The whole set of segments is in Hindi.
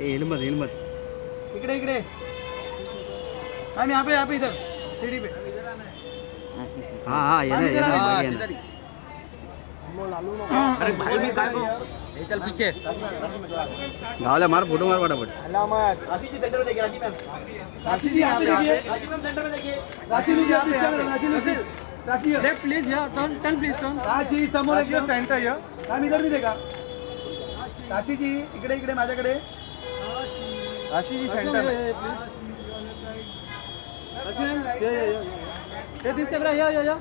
हिलमत हिलमत इकडे इकडे हम यहाँ पे इधर सीढ़ी पे हाँ हाँ ये ना इधर आ रहे ये ना अरे बाहेर मी काय करू हे चल पीछे गावला मार फोटो मार फटाफट राशि जी सेंटर में देखिए राशि मैम राशि जी यहाँ पे देखिए राशि मैम सेंटर में देखिए राशि जी यहाँ पे राशि राशि लेफ्ट प्लीज या टर्न प्लीज टर्न राशि समोर एकदम सेंटर या मॅम इधर भी देखा राशि जी इकडे इकडे माझ्याकडे राशि जी सेंटर प्लीज हे दिसते बरं या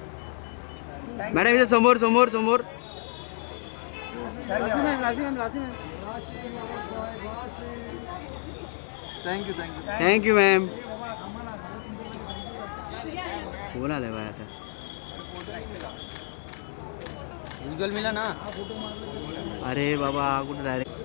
मॅडम इथे समोर समोर समोर राशी ma'am thank you thank you ma'am phone आलाय बाय आता युजल मिला ना अरे बाबा कुठं डायरेक्ट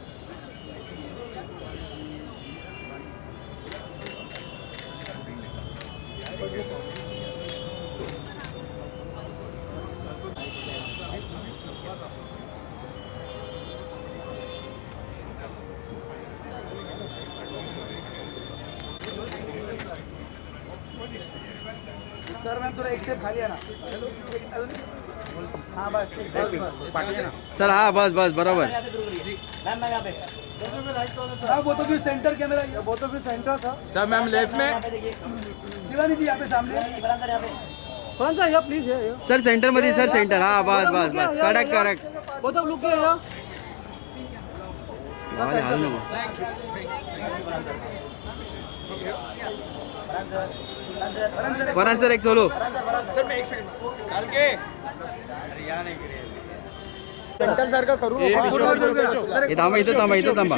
सर मैम थोड़ा एक स्टेप खाली है ना हाँ बस एक स्टेप सर हाँ बस बस बरोबर मैम मैं यहाँ पे हाँ वो तो फिर सेंटर कैमरा वो तो फिर सेंटर था सर मैम लेफ्ट में शिवानी जी यहाँ पे सामने कौन सा या प्लीज या सर सेंटर मध्ये सर सेंटर हाँ बस बस बस करेक्ट करेक्ट वो तो लुक या गावाला हाल नको वरान सर एक सोलो सर मैं एक सेकंड काल के अरे या नहीं सेंटर सारखं करू हे थांबा इथं थांबा इथं थांबा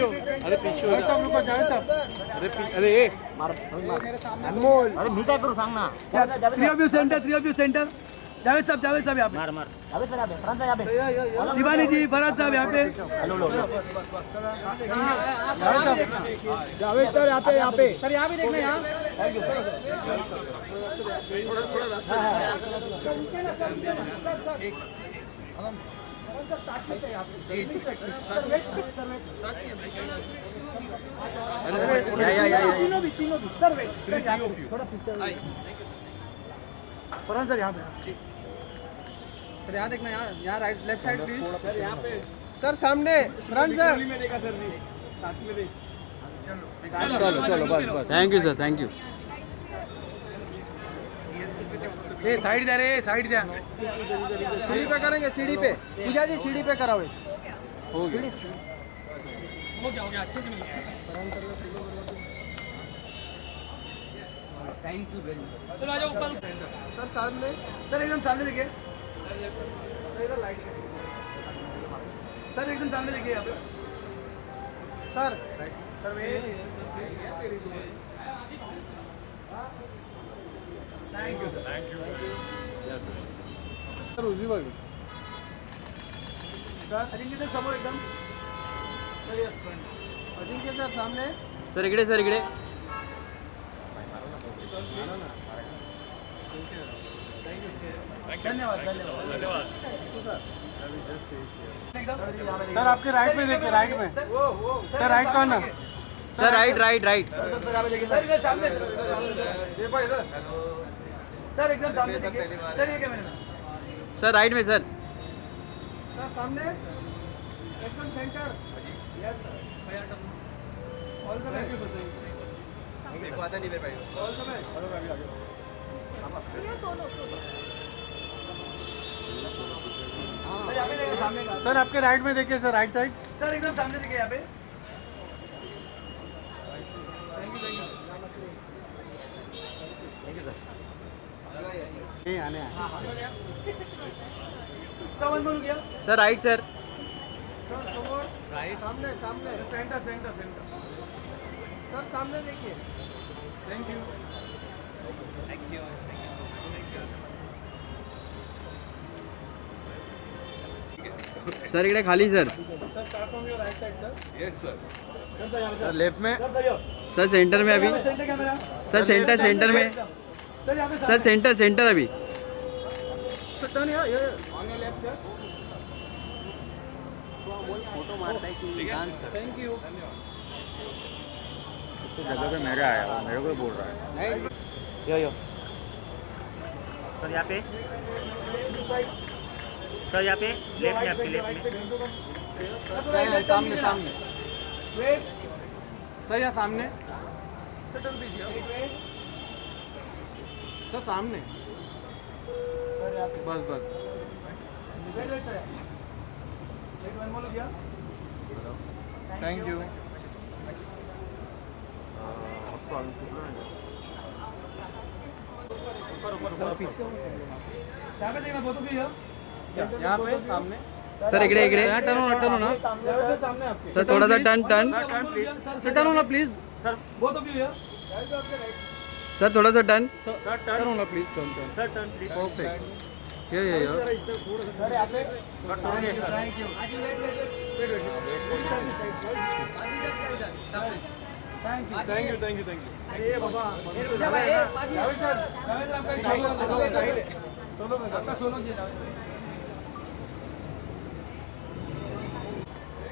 अनमोल अरे मी काय करू सांग ना three of you centre Javed साहब यहाँ पे मार मार अबे सर अबे फ्रंट यहाँ पे शिवानी जी फराज साहब यहाँ पे जावेद सर यहाँ पे सर यहाँ भी देखना यहाँ तीनों भी सर वेट थोड़ा पीछे फरहान सर यहाँ पे सर यहाँ देखना यहाँ right left side please sir यहाँ पे सर सामने फ्रंट सर में देखा सर जी साथ में देख चलो चलो बस बस थँक्यू सर थँक्यू ए साइड द्या रे साइड द्या सीढ़ी पे करेंगे सीढ़ी पे पूजा जी सीढ़ी पे करावे हो गया हो गया अच्छे से मिल गया थैंक यू वेरी मच चलो आ जाओ ऊपर सर सामने सर एकदम सामने देखिए सर एकदम सामने देखिए यहाँ पे sir sir wait thank you sir sir उजवी बाजू सर अजिंक्य सर समोर एकदम अजिंक्य सर सामने सर इकडे धन्यवाद सर आपके राइट में देखिए राइट में sir right corner sir right right right इधर सामने सर एकदम सामने देखिए सर ये क्या मैंने सर राईट में सर सर सामने एकदम centre yes sir all the best all the best sir यहाँ पे देखिए सामने का सर आपके राइट में देखिए सर राइट साइड सर एकदम सामने देखिए यहाँ पे ये आने सामान बोलू गया सर राईट सर सर समोर सामने सामने सेंटर सर सामने देखिए थैंक यू सर इकडे खाली sir sir start from your right side sir yes sir sir left में सर भैया सर सेंटर में अभी सेंटर कैमरा सर सेंटर में सर यहाँ पे सर सेंटर अभी सर टर्न या on your left sir photo मारता है कि डांस कर थैंक यू जगह पे मेरा आया वो मेरे को ही बोल रहा है। यो सर यहाँ पे, सर यहाँ पे लेफ्ट में, आपके लेफ्ट में। सामने सामने सर, यहाँ सामने सर, सामने बस बस। Thank you. यहाँ पे सामने सर इकडे इकडे टर्न होना सामने आपके सर थोड़ा सा टर्न टर्न सर टर्न होना please both of you sir थोड़ा सा टर्न सर टर्न होना please turn sir turn please. Perfect yo thank you. अरे बाबा जावेद सर आपका सोलो आपका सोलो किया जावेद सर।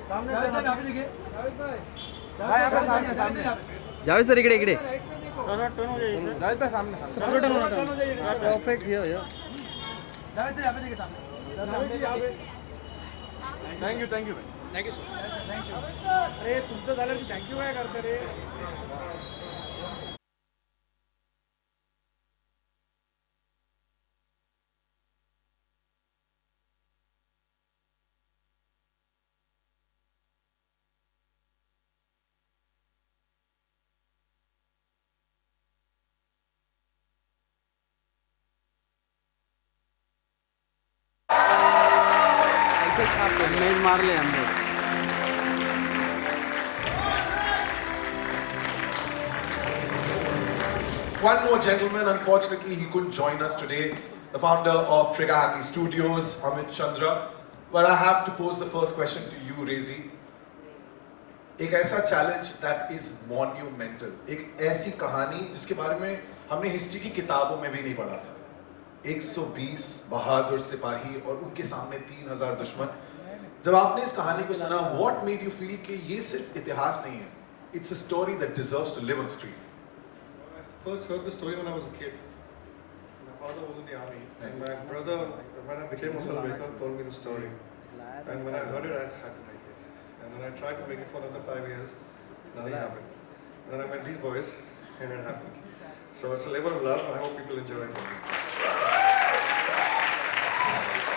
सामने सर, यहाँ पे देखिए जावेद भाई, सामने जावेद सर इकडे इकडे सर टर्न हो जाइए सर। जावेद भाई सामने सर पूरा टर्न होना perfect here here Javed sir यहाँ पे देखिए सामने। थैंक यू थँक्यू सर अरे तुमचं झालं की थँक्यू काय करता रे मेल मारले हमने One more gentleman, unfortunately, he couldn't join us today. The founder of Trigger Happy Studios, Amit Chandra. But I have to pose the first question to you, Rezi. एक ऐसा चैलेंज दैट इज मॉन्यूमेंटल, एक ऐसी कहानी जिसके बारे में हमने हिस्ट्री की किताबों में भी नहीं पढ़ा था। 120 बहादुर सिपाही और उनके सामने 3000 दुश्मन। जब आपने इस कहानी को सुना, व्हाट मेड यू फील कि ये सिर्फ इतिहास नहीं है, it's a story that deserves to live on screen? First heard the story when I was a kid. My father was in the army, and my brother, when I became a filmmaker, told me the story. And when I heard it, I had to make it. And when I tried to make it for another 5 years, nothing happened. And then I met these boys, and it happened. So it's a labor of love. I hope people enjoy it.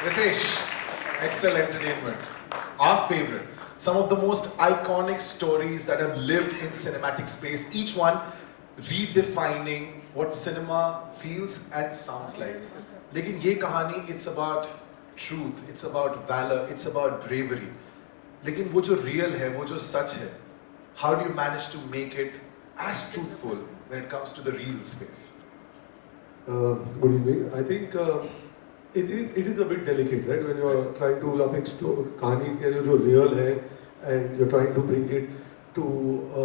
Ritesh, Excel Entertainment, our favorite. Some of the most iconic stories that have lived in cinematic space. Each one redefining what cinema feels and sounds like. लेकिन ये कहानी, it's about truth, it's about valor, it's about bravery. लेकिन वो जो real है, वो जो सच है, how do you manage to make it as truthful when it comes to the real space? Good evening. I think it is a bit delicate, right? When you are trying to कहानी के जो real है and you're trying to bring it to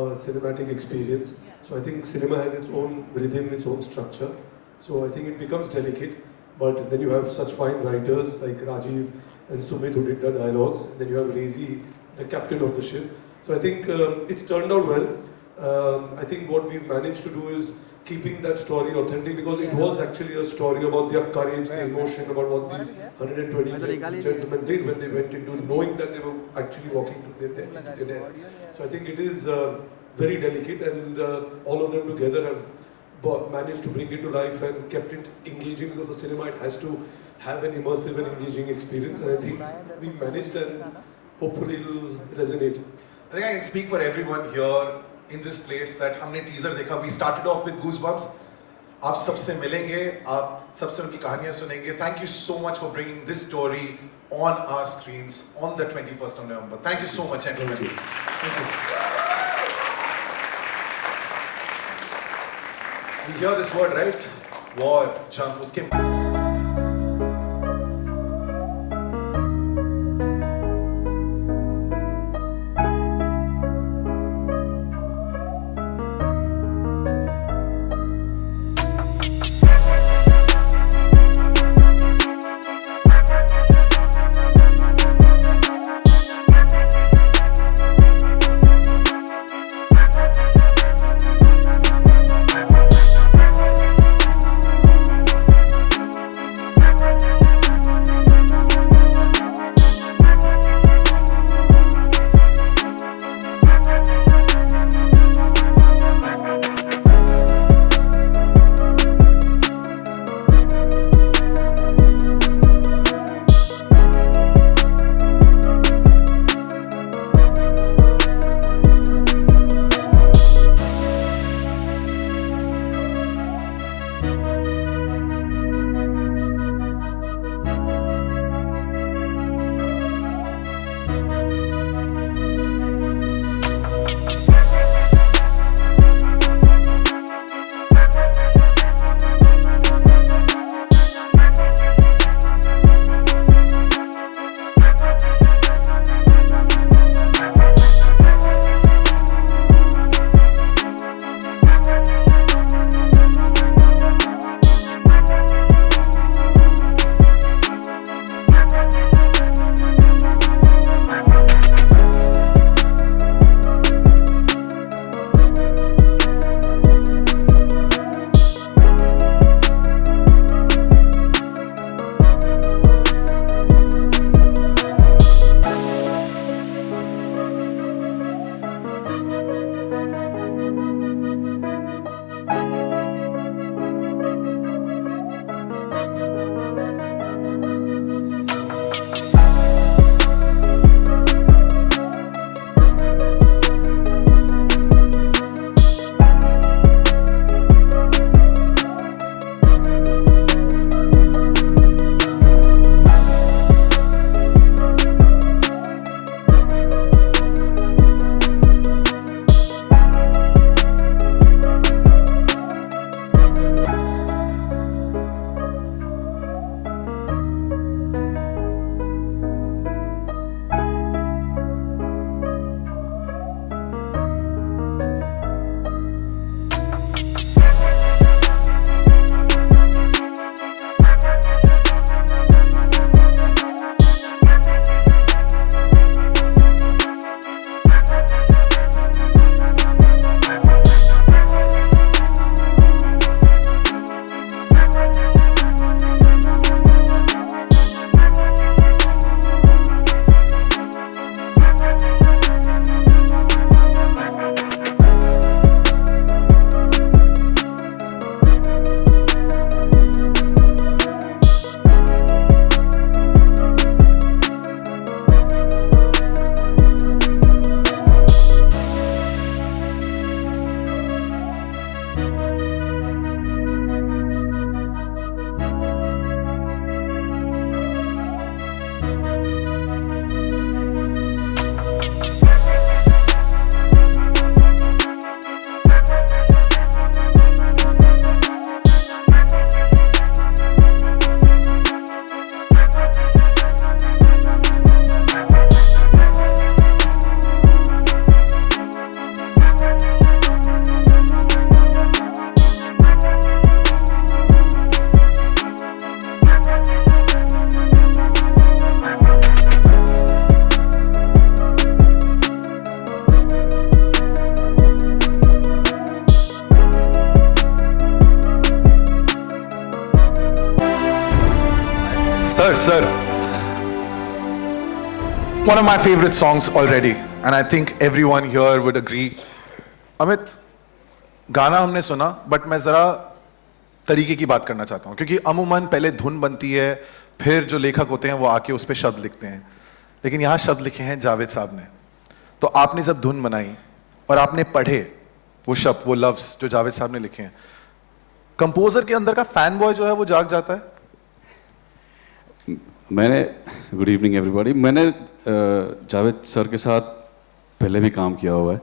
a cinematic experience. So I think cinema has its own rhythm, its own structure. So I think it becomes delicate. But then you have such fine writers like Rajiv and Sumit who did the dialogues. Then you have Rezi, the captain of the ship. So I think it's turned out well. I think what we've managed to do is keeping that story authentic, because it was actually a story about their courage, the emotion, about what these 120 gentlemen did when they went into knowing that they were actually walking to their death. So I think it is very delicate, and all of them together have managed to bring it to life and kept it engaging, because the cinema, it has to have an immersive and engaging experience, and I think we managed, and hopefully it will resonate. I think I can speak for everyone here in this place that हमने teaser देखा. We started off with goosebumps. आप सबसे मिलेंगे, आप सबसे उनकी कहानियाँ सुनेंगे. Thank you so much for bringing this story on our screens on the 21st of November. Thank you so much, gentlemen. Thank you. You hear this word, right? War, jump. उसके Sir. One of my favorite songs already, and I think everyone here would agree. Amit, गाना हमने सुना, but मैं जरा तरीके की बात करना चाहता हूँ, क्योंकि अमूमन पहले धुन बनती है, फिर जो लेखक होते हैं वो आके उस पर शब्द लिखते हैं, लेकिन यहाँ शब्द लिखे हैं जावेद साहब ने. तो आपने जब धुन बनाई और आपने पढ़े वो शब्द, वो लफ्ज जो जावेद साहब ने लिखे हैं, कंपोजर के अंदर का फैन बॉय जो है वो जाग जाता है. Good evening everybody. मैंने जावेद सर के साथ पहले भी काम किया हुआ है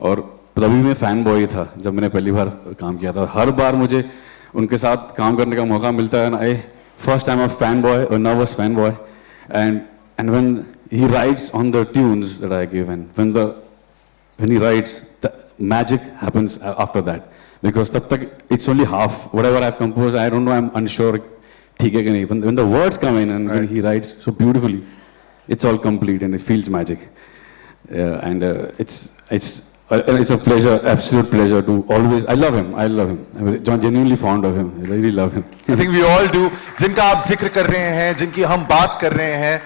और तभी मैं फ़ैन बॉय था जब मैंने पहली बार काम किया था. हर बार मुझे उनके साथ काम करने का मौका मिलता है ना. First time of fan boy और nervous fan boy, and when he writes on the tunes that I give, and when he writes the magic happens after that, because तब तक it's only half whatever I have composed. I don't know, I am unsure ठीक है कि नहीं. When the words come in and when he writes so beautifully, it's all complete and it feels magic. And it's a pleasure, absolute pleasure to always. I love him. I'm genuinely fond of him. I really love him. I think we all do. जिनका आप जिक्र कर रहे हैं, जिनकी हम बात कर रहे हैं,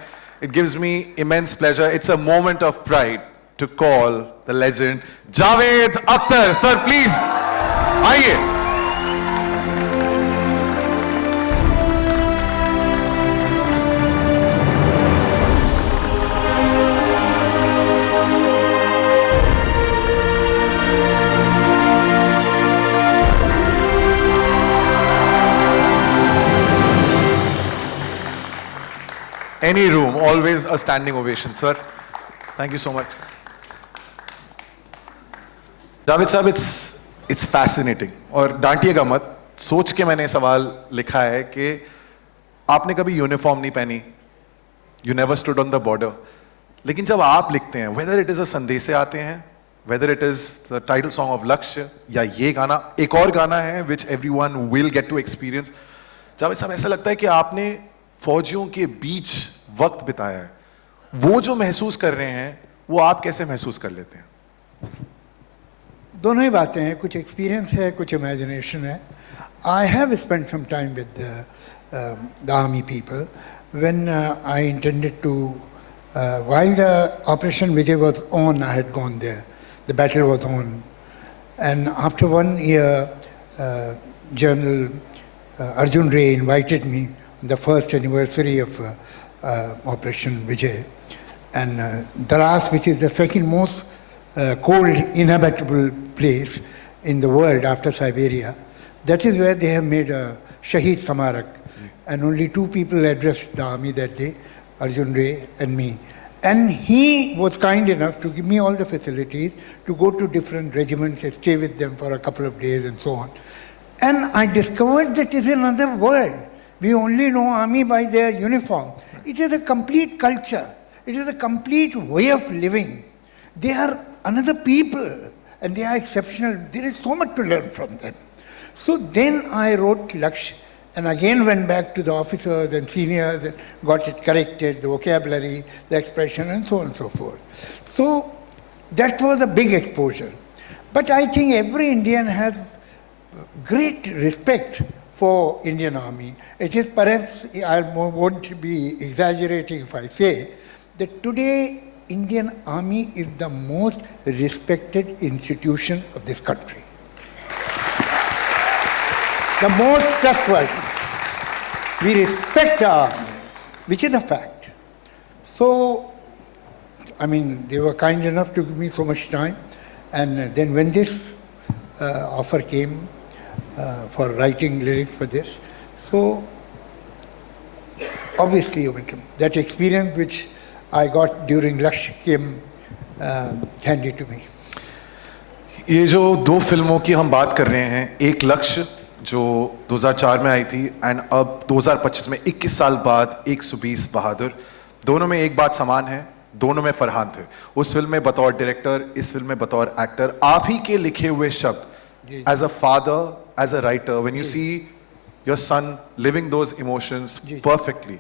it gives me immense pleasure. It's a moment of pride to call the legend Javed Akhtar. Sir, please, आइए. Any room, always a standing ovation, sir. Thank you so much. Javed साहब, it's fascinating. और डांटिएगा मत, सोच के मैंने सवाल लिखा है कि आपने कभी यूनिफॉर्म नहीं पहनी, you never stood on the border. लेकिन जब आप लिखते हैं, whether it is a संदेशे आते हैं, whether it is the title song of लक्ष्य, या ये गाना, एक और गाना है which everyone will get to experience. Javed साहब, ऐसा लगता है कि आपने फौजियों के बीच वक्त बिताया है. वो जो महसूस कर रहे हैं वो आप कैसे महसूस कर लेते हैं? दोनों ही बातें हैं, कुछ एक्सपीरियंस है, कुछ इमेजिनेशन है. I have spent some time with the army people when I intended to while the operation Vijay was on. I had gone there, the battle was on, and after 1 year general Arjun Ray invited me on the first anniversary of Operation Vijay, and Daras, which is the second most cold inhabitable place in the world after Siberia, that is where they have made a Shaheed Samarak, and only 2 people addressed the army that day, Arjun Ray and me. And he was kind enough to give me all the facilities to go to different regiments and stay with them for a couple of days and so on. And I discovered that it is another world. We only know army by their uniform. It is a complete culture. It is a complete way of living. They are another people and they are exceptional. There is so much to learn from them. So then I wrote Laksh and again went back to the officers and seniors and got it corrected, the vocabulary, the expression and so on and so forth. So that was a big exposure. But I think every Indian has great respect for Indian Army. It is perhaps, I won't be exaggerating if I say, that today Indian Army is the most respected institution of this country. The most trustworthy. We respect our army, which is a fact. So, I mean, they were kind enough to give me so much time, and then when this offer came, for writing lyrics for this. So, obviously, that experience which I got during Laksh came handy to me. ये जो 2 फिल्मों की हम बात कर रहे हैं, एक लक्ष्य जो 2004 में आई थी एंड अब 2025 में 21 साल बाद 120 बहादुर, दोनों में एक बात समान है, दोनों में फरहान थे. उस फिल्म में बतौर डायरेक्टर, इस फिल्म में बतौर एक्टर, आप ही के लिखे हुए शब्द. As a father, as a writer, when you see your son living those emotions perfectly.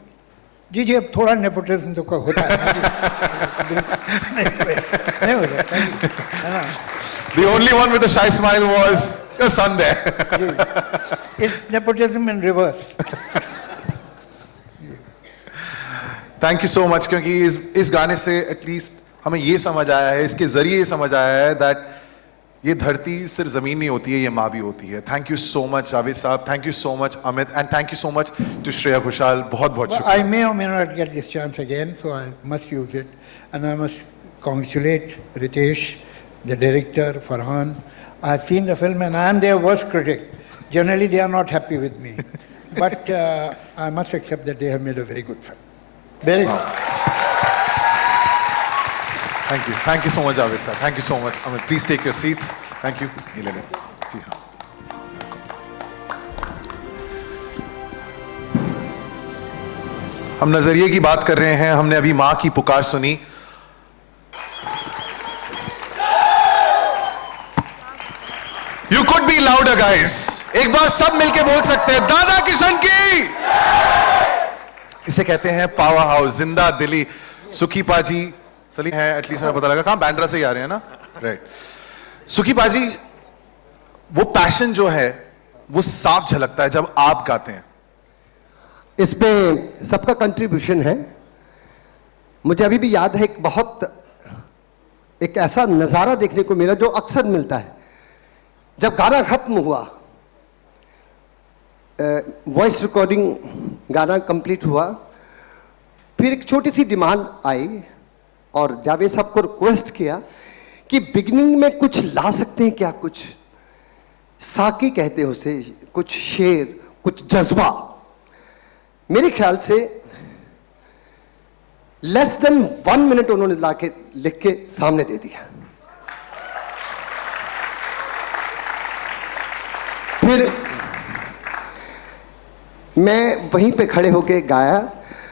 जी अब थोड़ा नेपोटिज्म तो का होता है. नहीं होता. The only one with a shy smile was your son there. It's nepotism in reverse. Thank you so much, क्योंकि इस गाने से एटलीस्ट हमें ये समझ आया है, इसके जरिए ये समझ आया है दैट ये धरती सिर्फ जमीन नहीं होती है, ये माँ भी होती है. Thank you so much Javed sahab, thank you so much Amit, and thank you so much to Shreya Ghoshal. बहुत बहुत शुक्रिया. I may or may not get this chance again, so I must use it. And I must congratulate Ritesh, the director, Farhan. I have seen the film and I am their worst critic. Generally, they are not happy with me. But I must accept that they have made a very good film. Very good. Thank you so much Javed साहब, thank you so much Amit. Please take your seats. Thank you. ये ले लें. जी हाँ. हम नजरिए की बात कर रहे हैं. हमने अभी माँ की पुकार सुनी. You could be louder, guys. एक बार सब मिलके बोल सकते हैं दादा किशन की. इसे कहते हैं पावर हाउस, जिंदा दिली. सुखी पाजी सलीम है, एटलीस्ट हमें पता लगा. कहां? बैंड्रा से ही आ रहे हैं ना, राइट. सुखी पाजी, वो पैशन जो है वो साफ झलकता है जब आप गाते हैं. इसमें सबका कंट्रीब्यूशन है. मुझे अभी भी याद है एक ऐसा नज़ारा देखने को मिला जो अक्सर मिलता है. जब गाना खत्म हुआ, वॉइस रिकॉर्डिंग गाना कंप्लीट हुआ, फिर एक छोटी सी डिमांड आई और जावेद साहब को रिक्वेस्ट किया कि बिगनिंग में कुछ ला सकते हैं क्या, कुछ साकी कहते हैं उसे, कुछ शेर, कुछ जज्बा. मेरे ख्याल से लेस देन 1 मिनट उन्होंने लाके लिख के सामने दे दिया. फिर मैं वहीं पे खड़े होके गाया.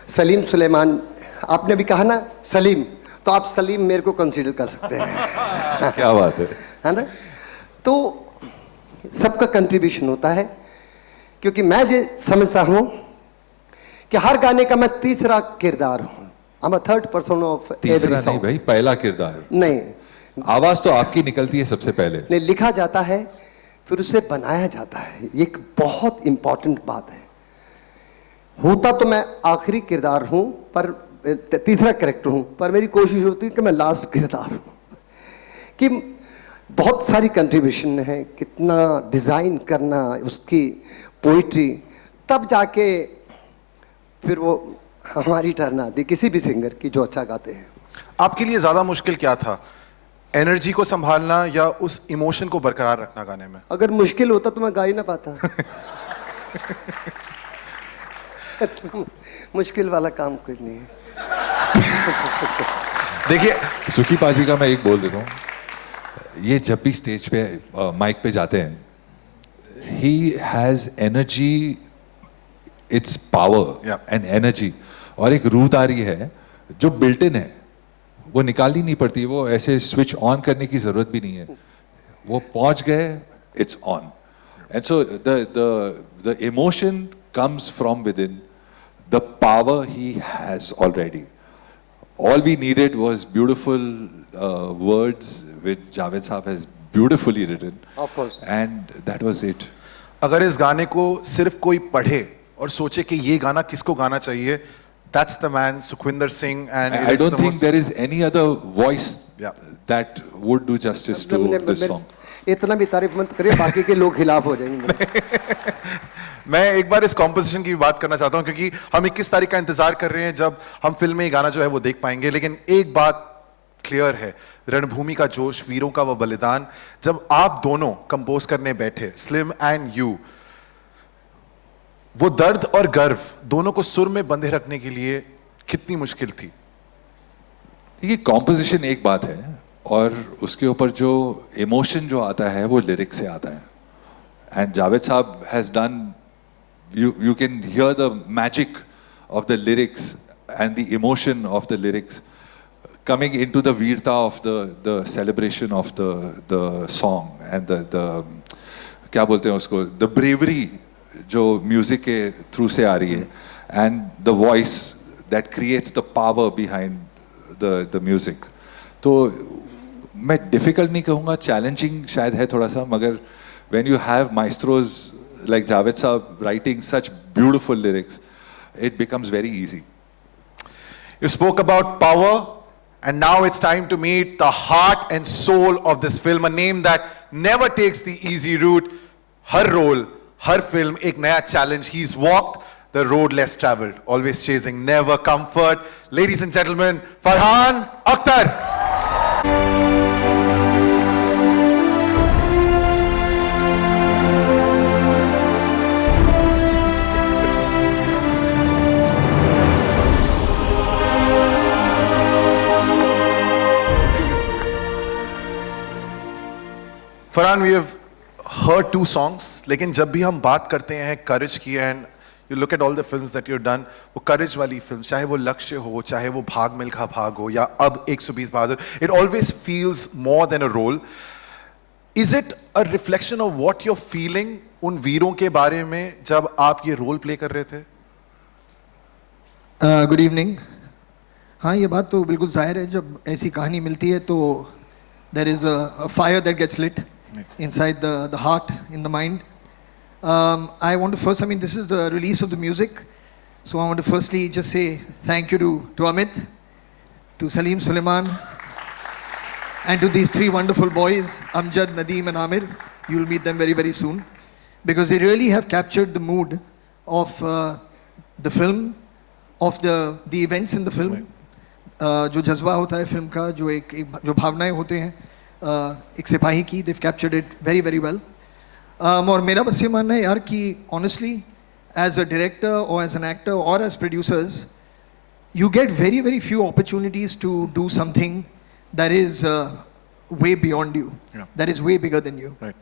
सलीम सुलेमान, आपने भी कहा ना सलीम, तो आप सलीम मेरे को कंसीडर कर सकते हैं. क्या बात है ना. तो सबका कंट्रीब्यूशन होता है, क्योंकि मैं ये समझता हूं कि हर गाने का मैं तीसरा किरदार हूं. I'm a third person of every तीसरा song. नहीं भाई, पहला किरदार. नहीं, आवाज तो आपकी निकलती है सबसे पहले. नहीं, लिखा जाता है फिर उसे बनाया जाता है. ये एक बहुत इंपॉर्टेंट बात है. होता तो मैं आखिरी किरदार हूं, पर तीसरा कैरेक्टर हूं, पर मेरी कोशिश होती है कि मैं लास्ट किरदार हूं. कि बहुत सारी कंट्रीब्यूशन है, कितना डिज़ाइन करना, उसकी पोइट्री, तब जाके फिर वो हमारी टर्न आती किसी भी सिंगर की जो अच्छा गाते हैं. आपके लिए ज्यादा मुश्किल क्या था, एनर्जी को संभालना या उस इमोशन को बरकरार रखना गाने में? अगर मुश्किल होता तो मैं गा ही ना पाता. मुश्किल वाला काम कुछ नहीं है. देखिए सुखी पाजी का मैं एक बोल देता हूँ. ये जब भी स्टेज पे माइक पे जाते हैं, he has energy, it's power and energy, और एक रूहदारी है जो बिल्ट इन है, वो निकालनी नहीं पड़ती. वो ऐसे स्विच ऑन करने की जरूरत भी नहीं है. वो पहुंच गए, it's on. And so the emotion comes from within, the power he has already. All we needed was beautiful words which Javed Saab has beautifully written. Of course. And that was it. अगर इस गाने को सिर्फ कोई पढ़े और सोचे कि ये गाना किसको गाना चाहिए, that's the man, Sukhwinder Singh. And I don't think there is any other voice that would do justice to this song. इतना भी तारीफ मत करिए, बाकी के लोग खिलाफ हो जाएंगे. मैं एक बार इस कॉम्पोजिशन की भी बात करना चाहता हूं, क्योंकि हम 21 तारीख का इंतजार कर रहे हैं जब हम फिल्म में ये गाना जो है वो देख पाएंगे. लेकिन एक बात क्लियर है, रणभूमि का जोश, वीरों का वो बलिदान, जब आप दोनों कंपोज करने बैठे, स्लिम एंड यू, वो दर्द और गर्व दोनों को सुर में बंधे रखने के लिए कितनी मुश्किल थी? ये कॉम्पोजिशन एक बात है, और उसके ऊपर जो इमोशन जो आता है वो लिरिक्स से आता है. एंड जावेद साहब has done, you can hear the magic of the lyrics and the emotion of the lyrics coming into the veerta of the celebration of the song, and the क्या बोलते हैं उसको, the bravery जो music के through से आ रही है, and the voice that creates the power behind the music. तो मैं difficult नहीं कहूँगा, challenging शायद है थोड़ा सा, मगर when you have maestros like Javed Saab writing such beautiful lyrics, it becomes very easy. You spoke about power, and now it's time to meet the heart and soul of this film, a name that never takes the easy route. Her role, her film, ek naya challenge. He's walked the road less traveled, always chasing never comfort. Ladies and gentlemen, Farhan Akhtar. Farhan, we have heard 2 songs, लेकिन जब भी हम बात करते हैं courage की, and you look at all the films that you've done, वो courage वाली film, चाहे वो लक्ष्य हो, चाहे वो भाग मिल्खा भाग हो, या अब 120 बहादुर, it always feels more than a role. Is it a reflection of what you're feeling उन वीरों के बारे में जब आप ये रोल प्ले कर रहे थे? Good evening. हाँ, ये बात तो बिल्कुल जाहिर है, जब ऐसी कहानी मिलती है तो there is a fire that gets lit inside the heart, in the mind. I want to first, I mean, this is the release of the music. So I want to firstly just say thank you to Amit, to Salim Suleiman, and to these 3 wonderful boys, Amjad, Nadeem and Amir. You will meet them very, very soon. Because they really have captured the mood of the film, of the events in the film. जो जज्बा होता है फिल्म का, जो भावनाएं होते हैं एक सिपाही की, they've captured it very, very well. और मेरा बस ये मानना है यार कि honestly, as a director or as an actor or as producers, you get very, very few opportunities to do something that is way beyond you, that is way bigger than you. Right.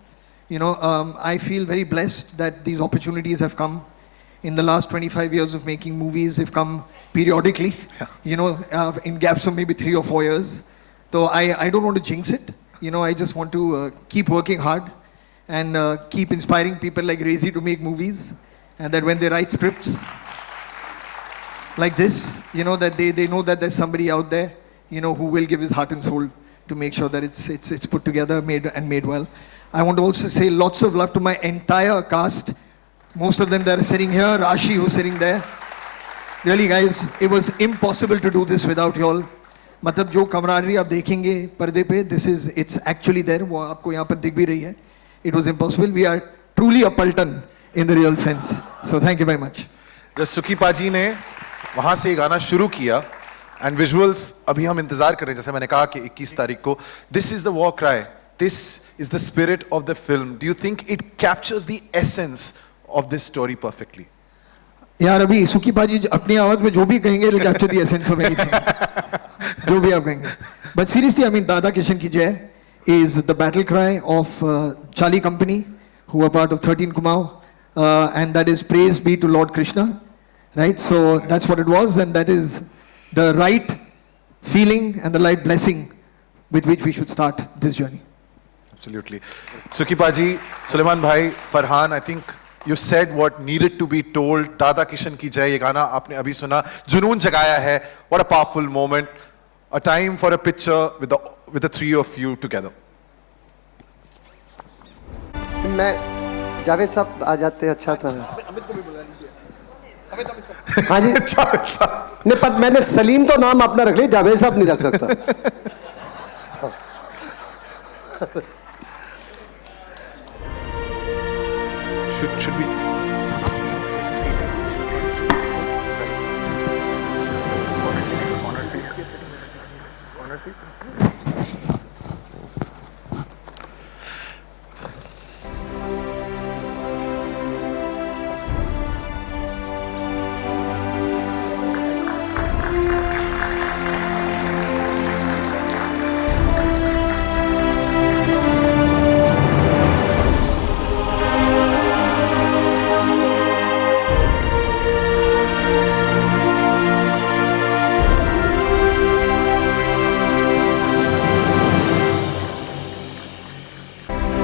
You know, I feel very blessed that these opportunities have come. In the last 25 years of making movies, they've come periodically, you know, in gaps of maybe 3 or 4 years. So I don't want to jinx it. You know, I just want to keep working hard and keep inspiring people like Rezi to make movies, and that when they write scripts like this, you know, that they know that there's somebody out there, you know, who will give his heart and soul to make sure that it's put together, made well. I want to also say lots of love to my entire cast. Most of them that are sitting here, Rashi who's sitting there. Really guys, it was impossible to do this without y'all. मतलब जो camaraderie आप देखेंगे पर्दे पे, it's actually there, वो आपको यहाँ पर दिख भी रही है. It was impossible. We are truly a Paltan in the real sense. So thank you very much. जब सुखी पाजी ने वहाँ से गाना शुरू किया, and visuals अभी हम इंतजार कर रहे हैं, जैसे मैंने कहा कि 21 तारीख को, this is the war cry. This is the spirit of the film. Do you think it captures the essence of this story perfectly? यार अभी सुखी पाजी अपनी आवाज में जो भी कहेंगे, it'll capture the essence of anything. जो भी आप कहेंगे. But seriously, I mean, Dada Kishan Ki Jai is the battle cry of Charlie Company, who were part of 13 Kumaon, and that is praise be to Lord Krishna, right? So that's what it was, and that is the right feeling and the right blessing with which we should start this journey. Absolutely. Sukhi Paji, Suleiman Bhai, Farhan, I think you said what needed to be told. Dada Kishan Ki Jai, ye gana aapne abhi suna. Junoon jagaya hai. What a powerful moment. A time for a picture with the 3 of you together. मैं जावेद साहब आ जाते अच्छा था. हाँ जी. नहीं, पर मैंने सलीम तो नाम अपना रख लिया, जावेद साहब नहीं रख सकता. Should we?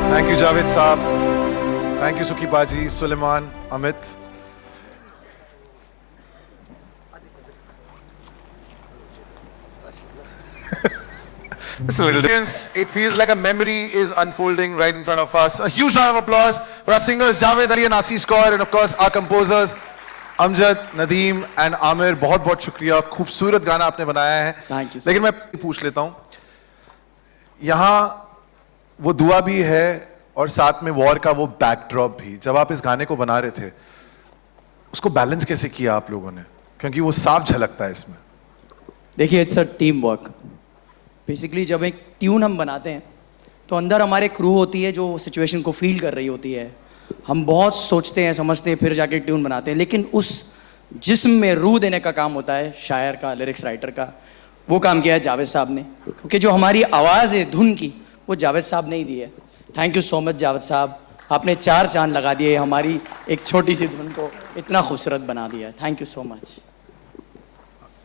Thank you, Javed Saab. Thank you, Sukhi Baji, Suleiman, Amit. It feels like a memory is unfolding right in front of us. A huge round of applause for our singers, Javed Ali and Assis Kaur, and of course, our composers, Amjad, Nadeem and Aamir, बहुत बहुत शुक्रिया, खूबसूरत गाना आपने बनाया है। Thank you, sir. लेकिन मैं पूछ लेता हूँ, यहाँ वो दुआ भी है और साथ में वॉर का वो बैकड्रॉप भी, जब आप इस गाने को बना रहे थे उसको बैलेंस कैसे किया आप लोगों ने, क्योंकि वो साफ झलकता है इसमें। देखिए, it's a team work. Basically जब एक ट्यून हम बनाते हैं तो अंदर हमारे क्रू होती है जो सिचुएशन को फील कर रही होती है। हम बहुत सोचते हैं, समझते हैं, फिर जाके ट्यून बनाते हैं, लेकिन उस जिस्म में रूह देने का काम होता है शायर का, लिरिक्स राइटर का। वो काम किया है जावेद साहब ने, क्योंकि जो हमारी आवाज़ है धुन की, वो जावेद साहब ने ही दी है। Thank you so much Javed साहब, आपने 4 चांद लगा दिए हमारी एक छोटी सी धुन को इतना खूबसूरत बना दिया। Thank you so much.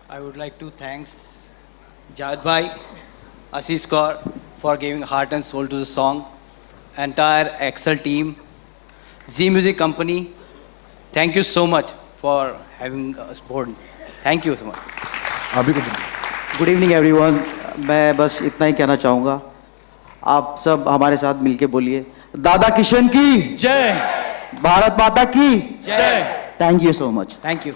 I would like to thanks Javed Bhai, Ashish Kaur for giving heart and soul to the song, entire Excel team, Z Music Company. Thank you so much for having us board. Thank you so much. अभी कुछ गुड इवनिंग एवरीवन। मैं बस इतना ही कहना चाहूँगा, आप सब हमारे साथ मिलके बोलिए, दादा किशन की जय, भारत माता की जय। Thank you so much. Thank you.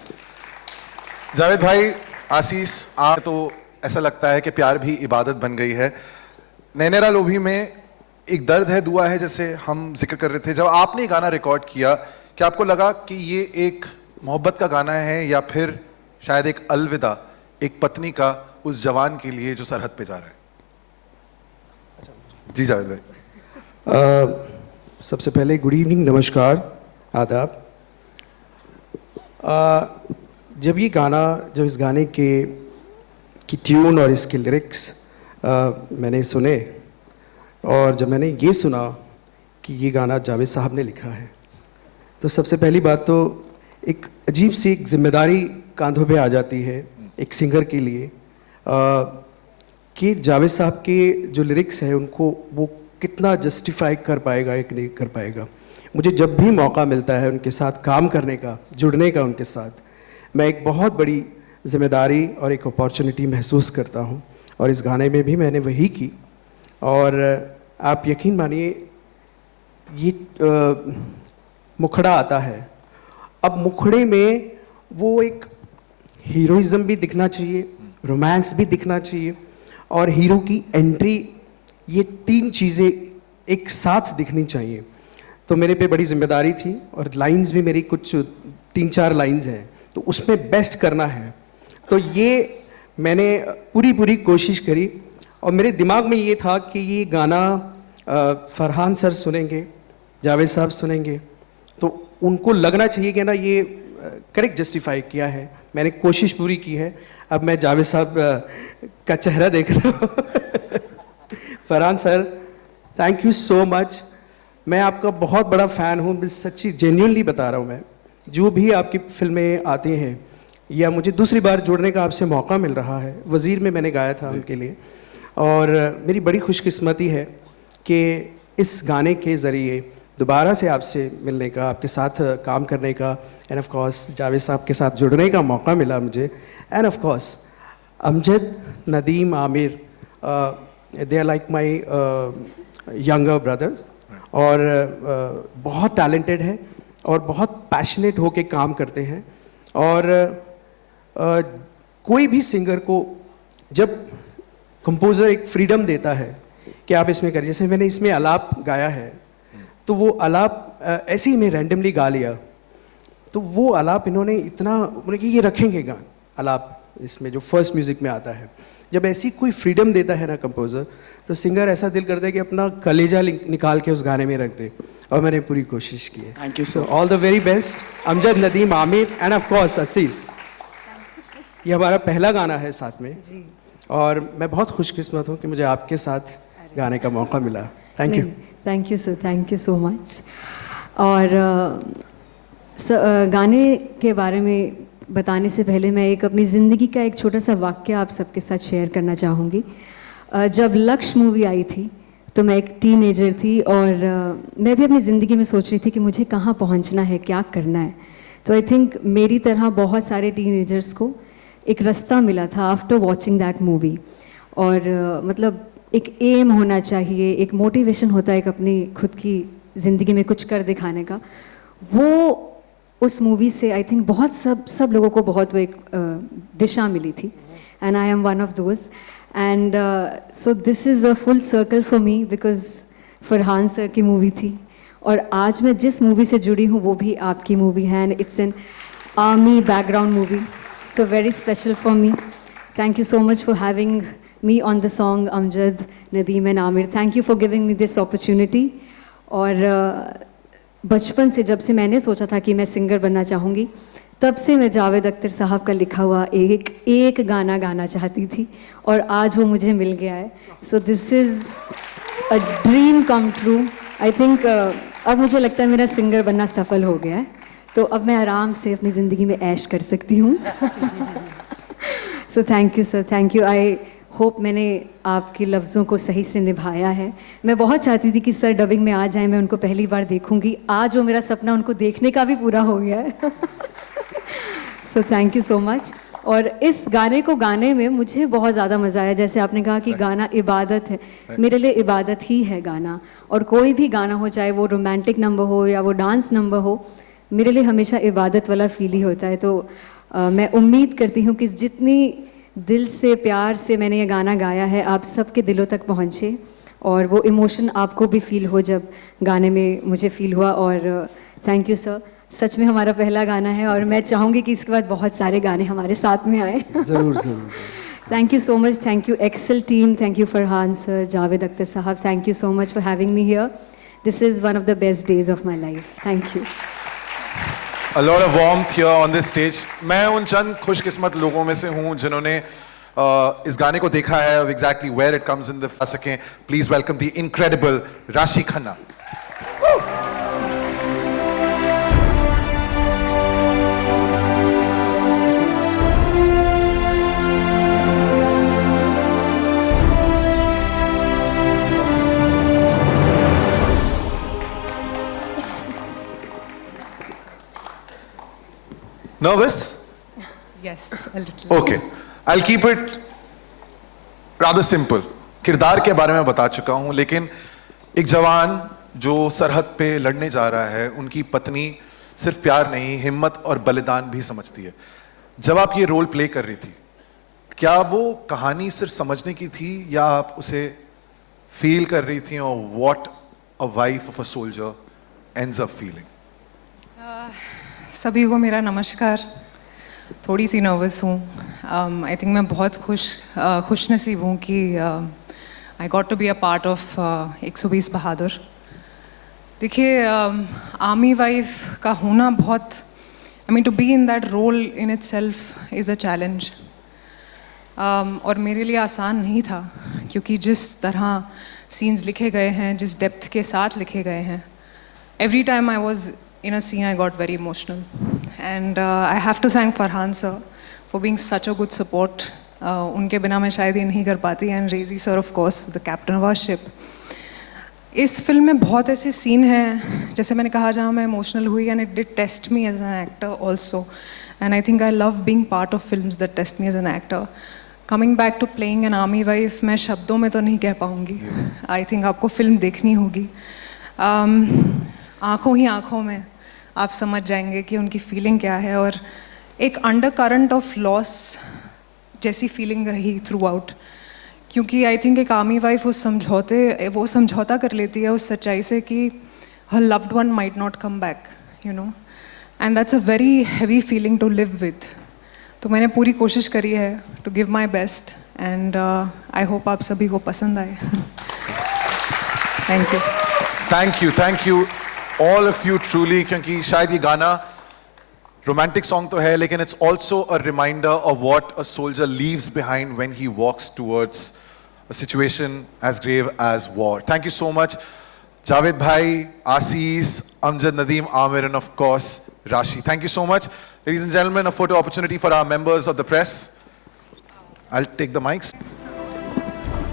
Javed भाई, आशीष, आप तो ऐसा लगता है कि प्यार भी इबादत बन गई है। नैनेरा लोभी में एक दर्द है, दुआ है, जैसे हम जिक्र कर रहे थे। जब आपने ये गाना रिकॉर्ड किया, क्या आपको लगा कि ये एक मोहब्बत का गाना है या फिर शायद एक अलविदा, एक पत्नी का उस जवान के लिए जो सरहद पे जा रहा है? जी जावेद भाई। सबसे पहले गुड इवनिंग, नमस्कार, आदाब। जब इस गाने की ट्यून और इसके लिरिक्स मैंने सुने, और जब मैंने ये सुना कि ये गाना जावेद साहब ने लिखा है, तो सबसे पहली बात तो एक अजीब सी एक जिम्मेदारी कांधों पे आ जाती है एक सिंगर के लिए, कि जावेद साहब के जो लिरिक्स हैं उनको वो कितना जस्टिफाई कर पाएगा या नहीं कर पाएगा। मुझे जब भी मौका मिलता है उनके साथ काम करने का, जुड़ने का उनके साथ, मैं एक बहुत बड़ी जिम्मेदारी और एक अपॉर्चुनिटी महसूस करता हूँ, और इस गाने में भी मैंने वही की। और आप यकीन मानिए, ये मुखड़ा आता है, अब मुखड़े में वो एक हीरोइज्म भी दिखना चाहिए, रोमांस भी दिखना चाहिए, और हीरो की एंट्री, ये 3 चीज़ें एक साथ दिखनी चाहिए। तो मेरे पे बड़ी जिम्मेदारी थी, और लाइंस भी मेरी कुछ 3-4 लाइंस हैं, तो उसमें बेस्ट करना है। तो ये मैंने पूरी कोशिश करी, और मेरे दिमाग में ये था कि ये गाना फरहान सर सुनेंगे, जावेद साहब सुनेंगे, तो उनको लगना चाहिए कि ना ये करेक्ट जस्टिफाई किया है। मैंने कोशिश पूरी की है। अब मैं जावेद साहब का चेहरा देख रहा हूँ। Farhan sir, thank you so much. मैं आपका बहुत बड़ा फ़ैन हूँ, मैं सच्ची जेन्युइनली बता रहा हूँ। मैं जो भी आपकी फिल्में आती हैं या मुझे दूसरी बार जुड़ने का आपसे मौका मिल रहा है, वज़ीर में मैंने गाया था उनके लिए, और मेरी बड़ी खुशकिस्मती है कि इस गाने के ज़रिए दोबारा से आपसे मिलने का, आपके साथ काम करने का, एंड ऑफ कोर्स जावेद साहब के साथ जुड़ने का मौका मिला मुझे। And of course Amjad, Nadeem, Aamir, they are like my younger brothers, और बहुत टैलेंटेड है और बहुत पैशनेट होके काम करते हैं। और कोई भी सिंगर को जब कंपोज़र एक फ्रीडम देता है कि आप इसमें करिए, जैसे मैंने इसमें आलाप गाया है, तो वो आलाप ऐसे ही मैं रैंडमली गा लिया, तो वो आलाप इन्होंने इतना बोले कि ये रखेंगे गान आलाप इसमें जो फर्स्ट म्यूज़िक में आता है। जब ऐसी कोई फ्रीडम देता है ना कंपोज़र, तो सिंगर ऐसा दिल करता है कि अपना कलेजा निकाल के उस गाने में रख दे, और मैंने पूरी कोशिश की है। Thank you so, all the very best Amjad, Nadeem, Aamir, and of course Ashish. ये हमारा पहला गाना है साथ में जी, और मैं बहुत खुशकिस्मत हूँ कि मुझे आपके साथ गाने का मौका मिला। Thank you. Thank you sir, thank you so much. और गाने के बारे में बताने से पहले मैं एक अपनी ज़िंदगी का एक छोटा सा वाक्य आप सबके साथ शेयर करना चाहूँगी। जब लक्ष्य मूवी आई थी तो मैं एक टीनेजर थी, और मैं भी अपनी ज़िंदगी में सोच रही थी कि मुझे कहाँ पहुँचना है, क्या करना है। तो आई थिंक मेरी तरह बहुत सारे टीनेजर्स को एक रास्ता मिला था आफ्टर वॉचिंग दैट मूवी। और मतलब एक एम होना चाहिए, एक मोटिवेशन होता है एक अपनी खुद की ज़िंदगी में कुछ कर दिखाने का। वो उस मूवी से आई थिंक बहुत सब लोगों को बहुत वो एक दिशा मिली थी, and I M one of those. And so this is a full circle for me because Farhan sir की मूवी थी, और आज मैं जिस मूवी से जुड़ी हूँ वो भी आपकी मूवी है, and it's an army background movie, so very special for me. Thank you so much for having me on the song Amjad, Nadeem and Amir. Thank you for giving me this opportunity. और बचपन से जब से मैंने सोचा था कि मैं सिंगर बनना चाहूँगी, तब से मैं जावेद अख्तर साहब का लिखा हुआ एक गाना गाना चाहती थी, और आज वो मुझे मिल गया है. So this is a dream come true. I think अब मुझे लगता है मेरा सिंगर बनना सफल हो गया है, तो अब मैं आराम से अपनी ज़िंदगी में ऐश कर सकती हूँ. So thank you sir, thank you. I hope मैंने आपके लफ्ज़ों को सही से निभाया है. मैं बहुत चाहती थी कि सर डबिंग में आ जाएं, मैं उनको पहली बार देखूंगी. आज वो मेरा सपना उनको देखने का भी पूरा हो गया है. So thank you so much. और इस गाने को गाने में मुझे बहुत ज़्यादा मज़ा आया. जैसे आपने कहा कि गाना इबादत है, मेरे लिए इबादत ही है गाना. और कोई भी गाना हो, चाहे वो रोमांटिक नंबर हो या वो डांस नंबर हो, मेरे लिए हमेशा इबादत वाला फील ही होता है. तो मैं उम्मीद करती हूँ कि जितनी दिल से प्यार से मैंने ये गाना गाया है, आप सबके दिलों तक पहुँचे, और वो इमोशन आपको भी फील हो जब गाने में मुझे फील हुआ. और थैंक यू सर. सच में हमारा पहला गाना है, और मैं चाहूँगी कि इसके बाद बहुत सारे गाने हमारे साथ में आए. ज़रूर ज़रूर. Thank you so much. Thank you excel team. Thank you Farhan sir, Javed Akhtar sahab. Thank you so much for having me here. This is one of the best days of my life. Thank you. A lot of warmth here on this stage. मैं उन चंद खुशकिस्मत लोगों में से हूँ जिन्होंने इस गाने को देखा है. of exactly where it comes in the सकें. Please welcome the incredible राशि Khanna. Nervous? Yes, a little. Okay. I'll keep it rather simple. किरदार के बारे में बता चुका हूं, लेकिन एक जवान जो सरहद पे लड़ने जा रहा है, उनकी पत्नी सिर्फ प्यार नहीं, हिम्मत और बलिदान भी समझती है. जब आप ये रोल प्ले कर रही थी, क्या वो कहानी सिर्फ समझने की थी या आप उसे फील कर रही थी, और what a wife of a soldier ends up feeling? सभी को मेरा नमस्कार. थोड़ी सी नर्वस हूँ. आई थिंक मैं बहुत खुश नसीब हूँ कि I got to be a part of 120 Bahadur. देखिए, आर्मी वाइफ का होना बहुत, I mean to be in that role in itself is a challenge. और मेरे लिए आसान नहीं था, क्योंकि जिस तरह सीन्स लिखे गए हैं, जिस डेप्थ के साथ लिखे गए हैं, every time I was in a scene I got very emotional, and I have to thank Farhan sir for being such a good support. उनके बिना मैं शायद ये नहीं कर पाती. and Rezi sir of course, the captain of our ship. इस फिल्म में बहुत ऐसे सीन हैं, जैसे मैंने कहा, जहाँ मैं इमोशनल हुई, and it did test me as an actor also, and I think I love being part of films that test me as an actor. Coming back to playing an army wife, मैं शब्दों में तो नहीं कह पाऊँगी. I think आपको फिल्म देखनी होगी. आँखों ही आँखों में आप समझ जाएंगे कि उनकी फीलिंग क्या है, और एक अंडर करंट ऑफ लॉस जैसी फीलिंग रही थ्रू आउट. क्योंकि आई थिंक एक आर्मी वाइफ वो समझौता कर लेती है उस सच्चाई से कि हर loved one might not come back, you know, and that's a very heavy feeling to live with. तो मैंने पूरी कोशिश करी है to give my best, and I hope आप सभी को पसंद आए. Thank you. Thank you all of you truly, क्योंकि शायद ये गाना रोमांटिक सॉन्ग तो है, लेकिन it's also a reminder of what a soldier leaves behind when he walks towards a situation as grave as war. Thank you so much, Javed bhai, Asis, Amjad, Nadeem, Amir, and of course Rashi. Thank you so much. Ladies and gentlemen, a photo opportunity for our members of the press. I'll take the mics.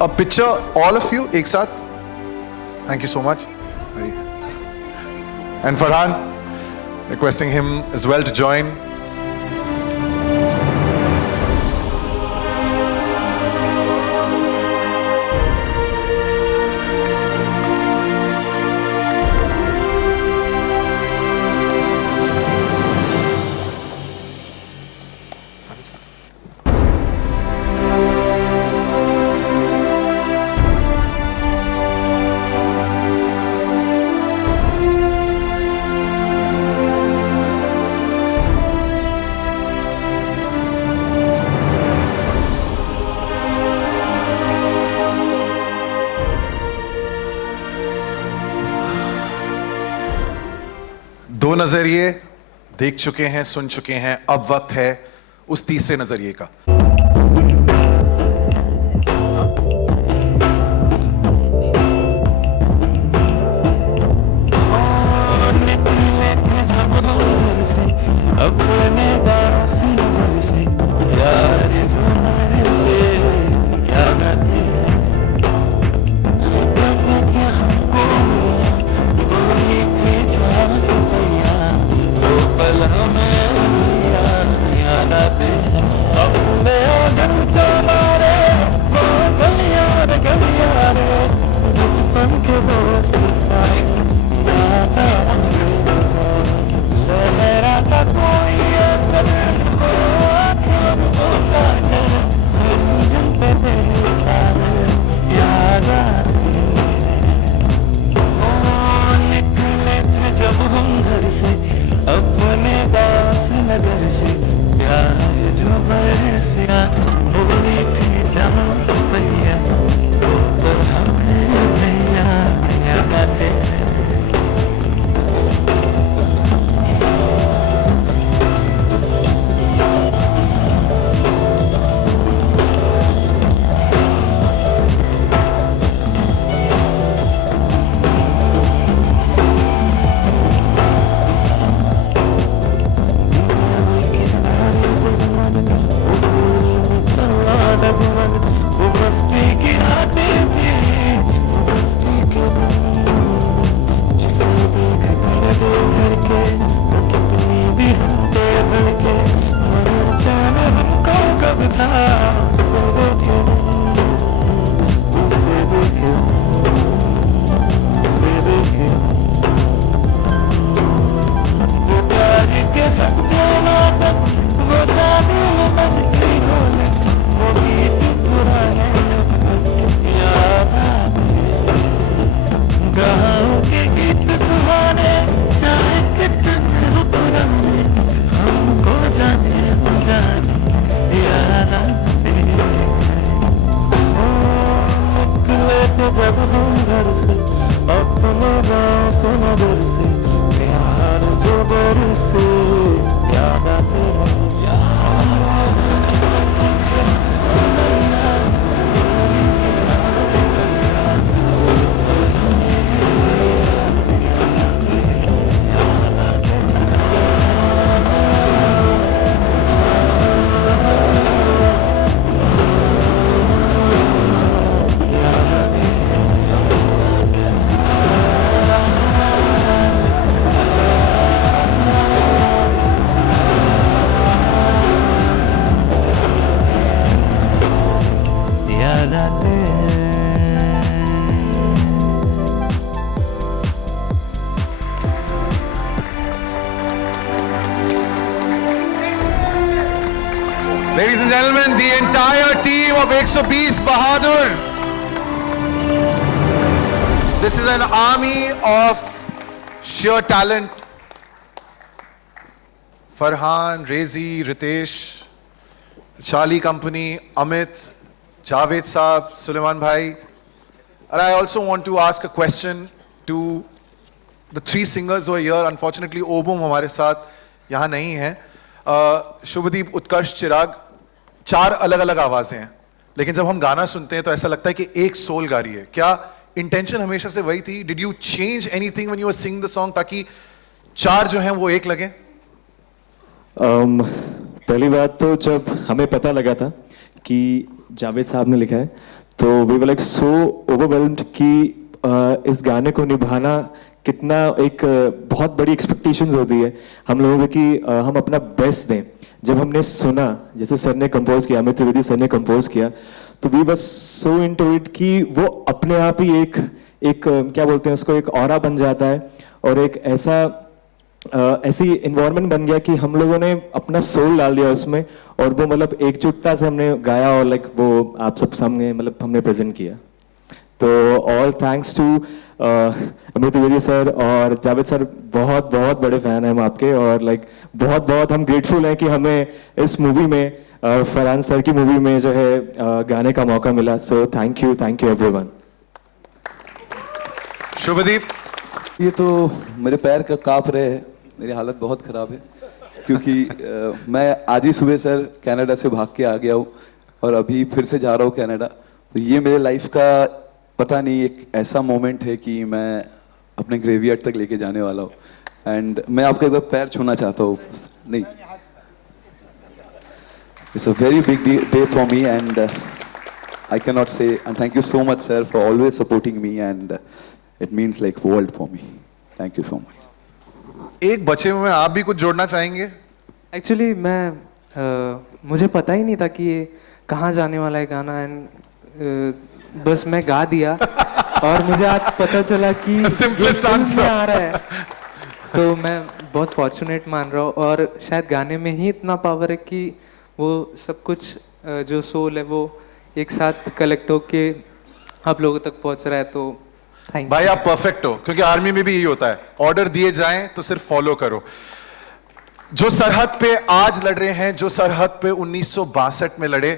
A picture, all of you, ek saath. Thank you so much. And Farhan, requesting him as well to join. दो नजरिए देख चुके हैं, सुन चुके हैं, अब वक्त है उस तीसरे नजरिए का। Ladies and gentlemen, the entire team of 120 Bahadur. This is an army of sheer talent. Farhan, Rezi, Ritesh, Charlie Company, Amit, Javed Saab, Suleiman Bhai. And I also want to ask a question to the three singers who are here. Unfortunately, Obum हमारे साथ यहाँ नहीं है. शुभदीप, उत्कर्ष, चिराग, चार अलग अलग आवाजें हैं, लेकिन जब हम गाना सुनते हैं तो ऐसा लगता है कि एक सोल गा रही है. क्या इंटेंशन हमेशा से वही थी? Did you change anything when you were singing the song ताकि चार जो हैं वो एक लगे? पहली बात तो जब हमें पता लगा था कि जावेद साहब ने लिखा है तो we were like so overwhelmed कि इस गाने को निभाना कितना एक बहुत बड़ी एक्सपेक्टेशंस होती है हम लोगों की हम अपना बेस्ट दें. जब हमने सुना, जैसे सर ने कंपोज किया, अमित त्रिवेदी सर ने कंपोज किया, तो we were so into it कि वो अपने आप ही एक क्या बोलते हैं उसको, एक ऑरा बन जाता है और एक ऐसी इन्वायरमेंट बन गया कि हम लोगों ने अपना सोल डाल दिया उसमें और वो मतलब एकजुटता से हमने गाया और लाइक वो आप सब सामने मतलब हमने प्रेजेंट किया. तो all thanks to Amit Trivedi sir और जावेद सर. बहुत बहुत बड़े फैन हैं हम आपके और लाइक बहुत बहुत हम ग्रेटफुल हैं कि हमें इस मूवी में फरहान सर की मूवी में जो है गाने का मौका मिला. So thank you everyone. Shubhdeep, ये तो मेरे पैर का कांप रहे हैं. मेरी हालत बहुत ख़राब है क्योंकि मैं आज ही सुबह सर कनाडा से भाग के आ गया हूँ और अभी फिर से जा रहा हूँ कनाडा। तो ये मेरे लाइफ का पता नहीं एक ऐसा मोमेंट है कि मैं अपने ग्रेवयार्ड तक लेके जाने वाला हूँ। एंड मैं आपका एक बार पैर छूना चाहता हूँ। नहीं, it's a very big day for me and I cannot say, and thank you so much, sir, for always supporting me, and it means like world for me. Thank you so much. एक बचे हुए आप भी कुछ जोड़ना चाहेंगे? एक्चुअली मुझे पता ही नहीं था कि ये कहाँ जाने वाला है गाना, एंड बस मैं गा दिया और मुझे आज पता चला कि Simplest answer. आ रहा है, तो मैं बहुत फॉर्चुनेट मान रहा हूँ। और शायद गाने में ही इतना पावर है कि वो सब कुछ जो सोल है वो एक साथ कलेक्ट होके आप लोगों तक पहुंच रहा है। तो थैंक यू भाई, आप परफेक्ट हो, क्योंकि आर्मी में भी यही होता है, ऑर्डर दिए जाएं तो सिर्फ फॉलो करो। जो सरहद पे आज लड़ रहे हैं, जो सरहद पे 1962 में लड़े,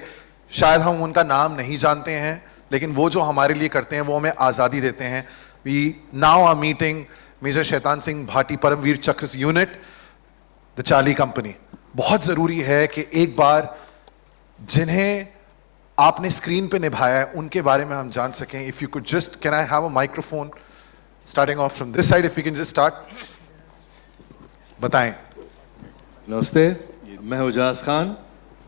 शायद हम उनका नाम नहीं जानते हैं, लेकिन वो जो हमारे लिए करते हैं वो हमें आजादी देते हैं। We now are meeting major Shaitan Singh Bhati Paramvir चक्र यूनिट, द चार्ली कंपनी। बहुत जरूरी है कि एक बार जिन्हें आपने स्क्रीन पे निभाया है उनके बारे में हम जान सकें। If you could just, can I have a microphone starting of from this side, if you can just start, बताएं। नमस्ते, मैं उजाज खान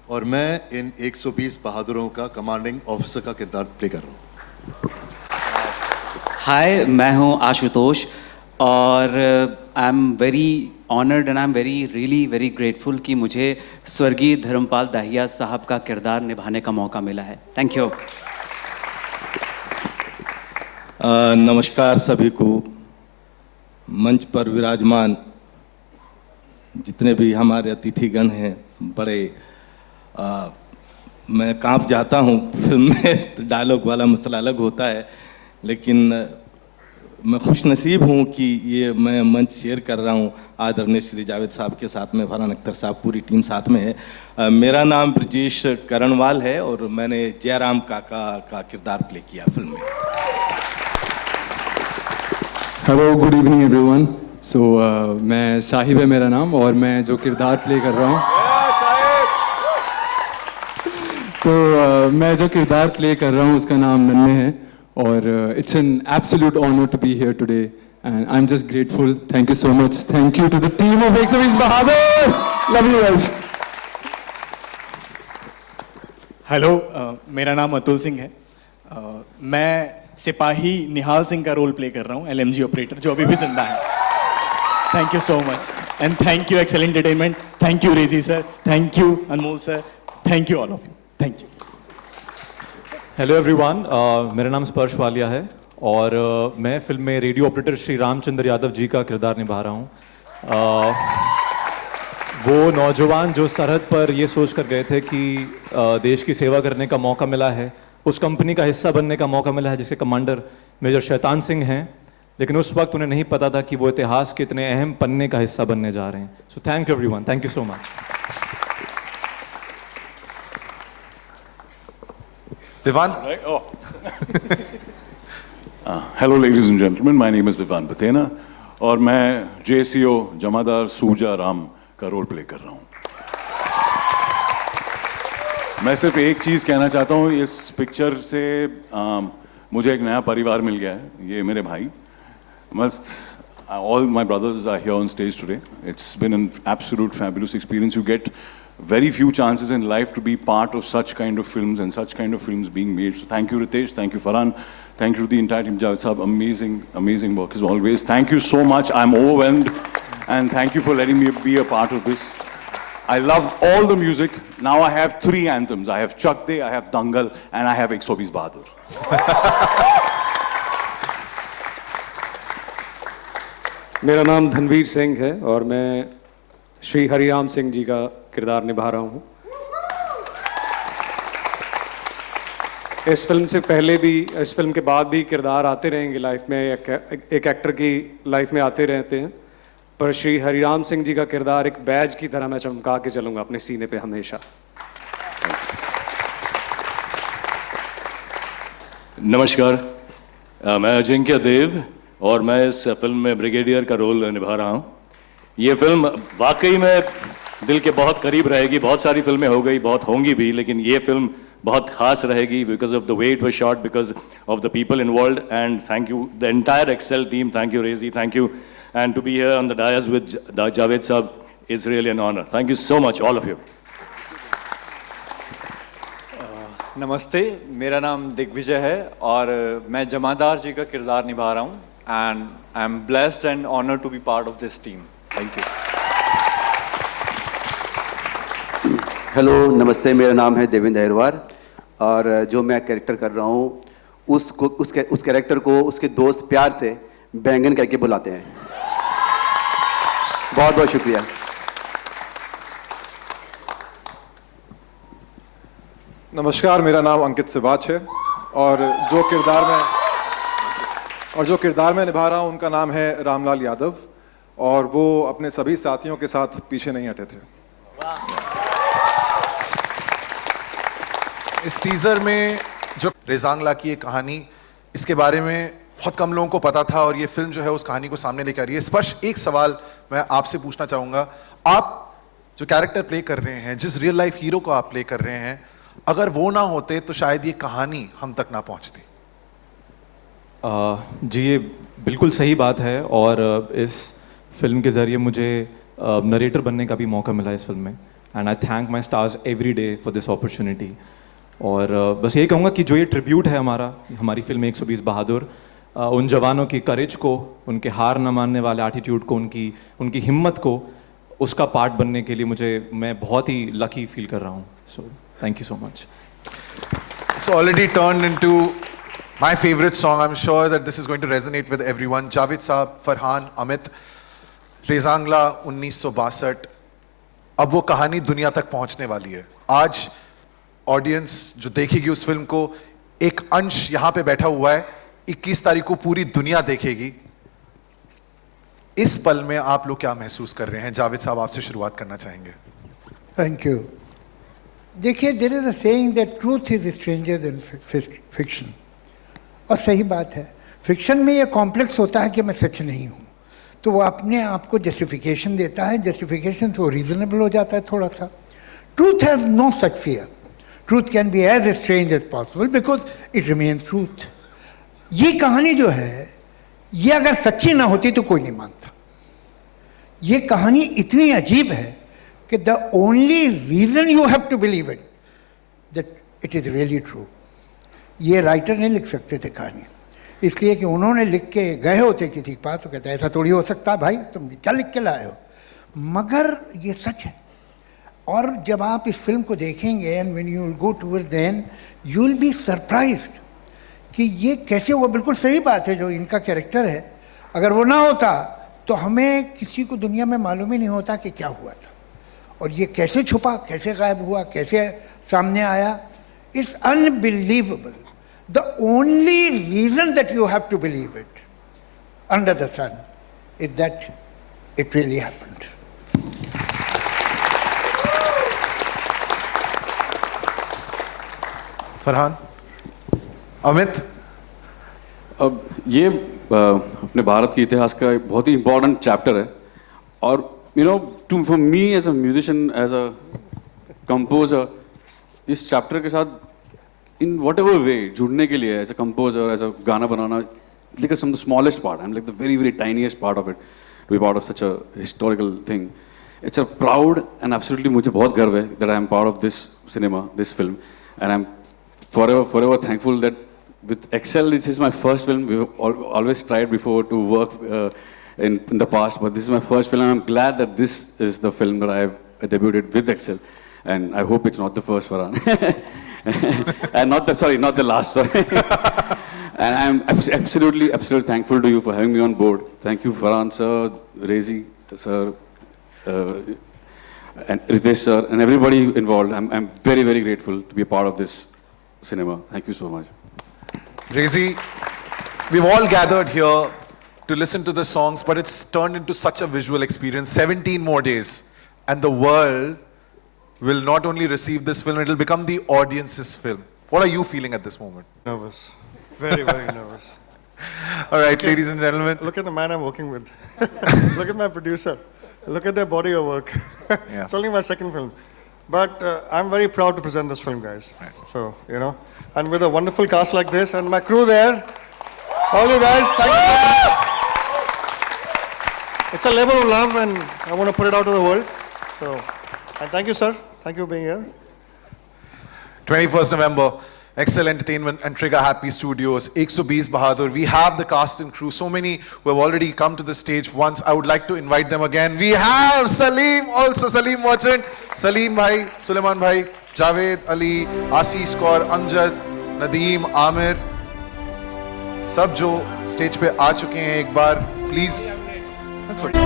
और मैं इन 120 बहादुरों का कमांडिंग ऑफिसर का किरदार प्ले कर रहा हूँ। हाय, मैं हूँ आशुतोष और I am very honoured and I am really very grateful कि मुझे स्वर्गीय धर्मपाल दाहिया साहब का किरदार निभाने का मौका मिला है। Thank you. नमस्कार सभी को, मंच पर विराजमान जितने भी हमारे अतिथिगण हैं, बड़े मैं कांप जाता हूँ। फिल्म में डायलॉग वाला मसला अलग होता है, लेकिन मैं खुश नसीब हूँ कि ये मैं मंच शेयर कर रहा हूँ आदरणीय श्री जावेद साहब के साथ में, फरहान अख्तर साहब, पूरी टीम साथ में है। मेरा नाम ब्रजेश करणवाल है और मैंने जयराम काका का किरदार प्ले किया फिल्म में। Hello, good evening everyone. So मैं साहिब है मेरा नाम और मैं जो किरदार प्ले कर रहा हूँ तो मैं जो किरदार प्ले कर रहा हूँ उसका नाम नन्हे है और it's an absolute honour to be here today and I am just grateful. Thank you so much. Thank you to the team of 120 Bahadur. Love you guys. Hello, मेरा नाम अतुल सिंह है। मैं सिपाही निहाल सिंह का रोल प्ले कर रहा हूँ, LMG ऑपरेटर, जो अभी भी जिंदा है। Thank you so much and thank you excellent entertainment. Thank you Reji sir, thank you Anmol sir, thank you all of you, thank you. Hello everyone, मेरा नाम स्पर्श वालिया है और मैं फिल्म में रेडियो ऑपरेटर श्री रामचंद्र यादव जी का किरदार निभा रहा हूँ। वो नौजवान जो सरहद पर ये सोच कर गए थे कि देश की सेवा करने का मौका मिला है, उस कंपनी का हिस्सा बनने का मौका मिला है जिसके कमांडर मेजर शैतान सिंह हैं, लेकिन उस वक्त उन्हें नहीं पता था कि वो इतिहास के इतने अहम पन्ने का हिस्सा बनने जा रहे हैं। So thank you everyone, thank you so much. Divan? Hello ladies and gentlemen, my name is Divan Bathena और मैं JCO जमादार सूजा राम का रोल प्ले कर रहा हूँ। मैं सिर्फ एक चीज़ कहना चाहता हूँ, इस पिक्चर से मुझे एक नया परिवार मिल गया है। ये मेरे भाई मस्त, all my brothers are here on stage today. It's been an absolute fabulous experience. You get very few chances in life to be part of such kind of films and such kind of films being made. So thank you Ritesh, thank you Farhan, thank you to the entire team. Javed Saab, amazing work as always. Thank you so much. I'm overwhelmed and thank you for letting me be a part of this. I love all the music. Now I have 3 anthems. I have Chak De, I have Dangal and I have 120 Bahadur. मेरा नाम धनवीर सिंह है और मैं श्री हरिराम सिंह जी का किरदार निभा रहा हूँ। इस फिल्म से पहले भी, इस फिल्म के बाद भी किरदार आते रहेंगे लाइफ में, एक एक्टर की लाइफ में आते रहते हैं, पर श्री हरिराम सिंह जी का किरदार एक बैज की तरह मैं चमका के चलूँगा अपने सीने पे हमेशा। नमस्कार, मैं अजिंक्य देव और मैं इस फिल्म में ब्रिगेडियर का रोल निभा रहा हूँ। ये फिल्म वाकई में दिल के बहुत करीब रहेगी. बहुत सारी फिल्में हो गई, बहुत होंगी भी, लेकिन ये फिल्म बहुत खास रहेगी because of the way it was shot, because of the people involved. And thank you, the entire Excel team. Thank you, Rezi. Thank you. And to be here on the dais with Javed Sahab is really an honor. Thank you so much, all of you. नमस्ते, मेरा नाम दिग्विजय है और मैं जमादार जी का किरदार निभा रहा हूँ. And I am blessed and honoured to be part of this team. Thank you. Hello, नमस्ते, मेरा नाम है देवेंद्र अहिरवार और जो मैं कैरेक्टर कर रहा हूँ उस कैरेक्टर को उसके दोस्त प्यार से बैंगन कह के बुलाते हैं. बहुत बहुत शुक्रिया. नमस्कार, मेरा नाम अंकित सिवाच है और जो किरदार मैं निभा रहा हूँ उनका नाम है रामलाल यादव और वो अपने सभी साथियों के साथ पीछे नहीं हटे थे. इस टीजर में जो रेजांगला की ये कहानी, इसके बारे में बहुत कम लोगों को पता था और ये फिल्म जो है उस कहानी को सामने लेकर आ रही है. स्पर्श, एक सवाल मैं आपसे पूछना चाहूँगा. आप जो कैरेक्टर प्ले कर रहे हैं, जिस रियल लाइफ हीरो को आप प्ले कर रहे हैं, अगर वो ना होते तो शायद ये कहानी हम तक ना पहुँचती. जी, ये बिल्कुल सही बात है और इस फिल्म के ज़रिए मुझे नरेटर बनने का भी मौका मिला इस फिल्म में. And I thank my stars every day for this opportunity. और बस यही कहूँगा कि जो ये ट्रिब्यूट है हमारी फिल्म 120 बहादुर, उन जवानों की करेज को, उनके हार न मानने वाले एटीट्यूड को, उनकी हिम्मत को, उसका पार्ट बनने के लिए मैं बहुत ही लकी फील कर रहा हूँ. So thank you so much. It's already turned into my favorite song. I'm sure that this is going to resonate with everyone. Javed Saab, Farhan, Amit, Rezang La 1962. अब वो कहानी दुनिया तक पहुंचने वाली है. आज ऑडियंस जो देखेगी उस फिल्म को, एक अंश यहां पे बैठा हुआ है. 21 तारीख को पूरी दुनिया देखेगी. इस पल में आप लोग क्या महसूस कर रहे हैं? जावेद साहब, आपसे शुरुआत करना चाहेंगे. Thank you. देखिए, there is a saying that truth is stranger than fiction. और सही बात है. फिक्शन में ये कॉम्प्लेक्स होता है कि मैं सच नहीं हूँ, तो वो अपने आप को जस्टिफिकेशन देता है. जस्टिफिकेशन तो रीजनेबल हो जाता है थोड़ा सा. Truth has no such fear. Truth can be as strange as possible because it remains truth. ये कहानी जो है, ये अगर सच्ची ना होती तो कोई नहीं मानता. ये कहानी इतनी अजीब है कि the only reason you have to believe it that it is really true. ये राइटर नहीं लिख सकते थे कहानी, इसलिए कि उन्होंने लिख के गए होते किसी के पास तो कहते ऐसा थोड़ी हो सकता भाई, तुम क्या लिख के लाए हो. मगर ये सच है. और जब आप इस फिल्म को देखेंगे and when you will go toward then you will be surprised कि ये कैसे हुआ. बिल्कुल सही बात है, जो इनका कैरेक्टर है, अगर वो ना होता तो हमें किसी को दुनिया में मालूम ही नहीं होता कि क्या हुआ था और ये कैसे छुपा, कैसे गायब हुआ, कैसे सामने आया. It's unbelievable. The only reason that you have to believe it under the sun is that it really happened. Farhan, Amit. अब ये अपने भारत के इतिहास का एक बहुत ही इम्पोर्टेंट चैप्टर है और you know to for me as a musician, as a composer, इस चैप्टर के साथ इन वट एवर वे जुड़ने के लिए as a composer, as a गाना बनाना, like some the smallest part, I am like the very very tiniest part of it, to be part of such a historical thing. It's a proud and absolutely मुझे बहुत गर्व है that I am part of this cinema, this film, and I M forever thankful that with Excel, this is my first film. We've always tried before to work in the past, but this is my first film. I'm glad that this is the film that I've debuted with Excel, and I hope it's not the first, Farhan. And not the last, sorry. And I'm absolutely thankful to you for having me on board. Thank you, Farhan sir, Rezi sir, and Ritesh sir, and everybody involved. I'm very, very grateful to be a part of this cinema. Thank you so much. Rezi, we've all gathered here to listen to the songs, but it's turned into such a visual experience. 17 more days, and the world will not only receive this film, it will become the audience's film. What are you feeling at this moment? Nervous. Very, very nervous. All right, ladies and gentlemen. Look at the man I'm working with. Look at my producer. Look at their body of work. It's only my second film. But I'm very proud to present this film, guys. So, you know, and with a wonderful cast like this and my crew there, all you guys, thank you so much. It's a labor of love and I want to put it out to the world. So, and thank you, sir. Thank you for being here. 21st November, Excel Entertainment and Trigger Happy Studios, 120 Bahadur. We have the cast and crew, so many who have already come to the stage once. I would like to invite them again. We have Salim, also Salim Merchant, Salim Bhai, Suleiman Bhai, Javed Ali, Ashish Kaur, Amjad, Nadeem, Amir. सब जो स्टेज पे आ चुके हैं एक बार, प्लीज. That's okay.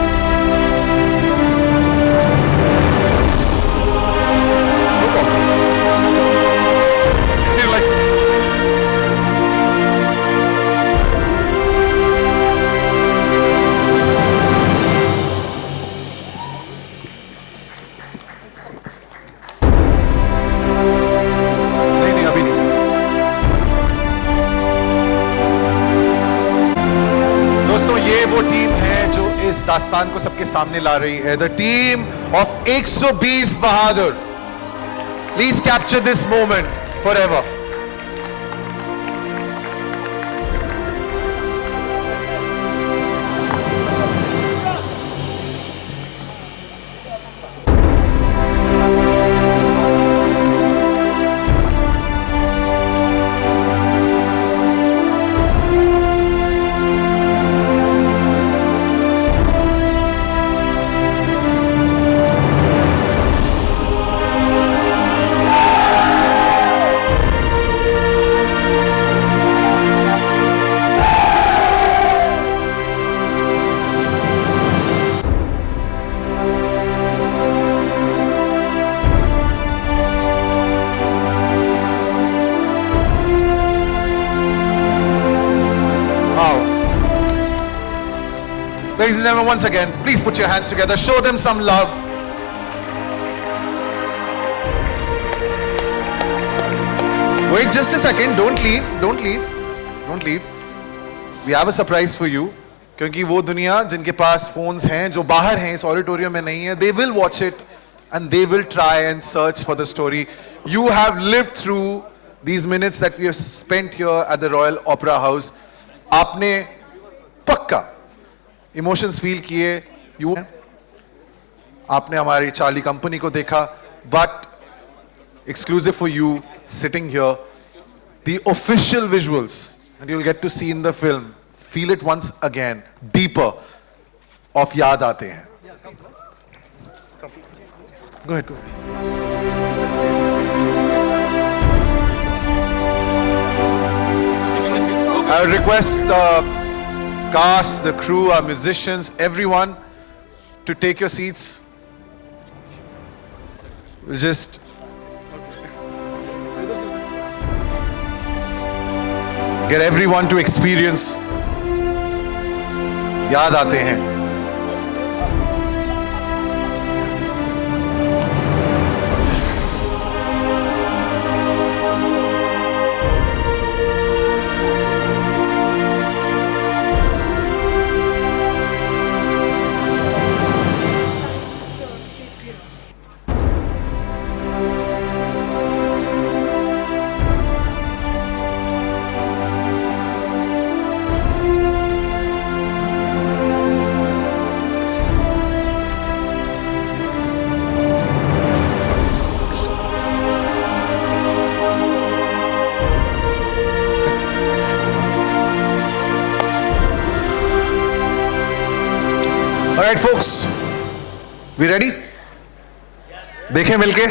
इस दास्तान को सबके सामने ला रही है. The team of 120 Bahadur. Please capture this moment forever. Ladies and gentlemen, once again, please put your hands together. Show them some love. Wait just a second. Don't leave. Don't leave. Don't leave. We have a surprise for you. क्योंकि वो दुनिया जिनके पास phones हैं, जो बाहर हैं, इस auditorium में नहीं है, they will watch it and they will try and search for the story. You have lived through these minutes that we have spent here at the Royal Opera House. आपने पक्का इमोशंस फील किए. यू आपने हमारी चार्ली कंपनी को देखा, but exclusive for you sitting here the official visuals and you will get to see in the film. Feel it once again deeper of याद आते हैं. Go ahead. I request the cast, the crew, our musicians, everyone to take your seats. We'll just get everyone to experience. याद आते हैं. All right, folks, we ready? देखें मिलके.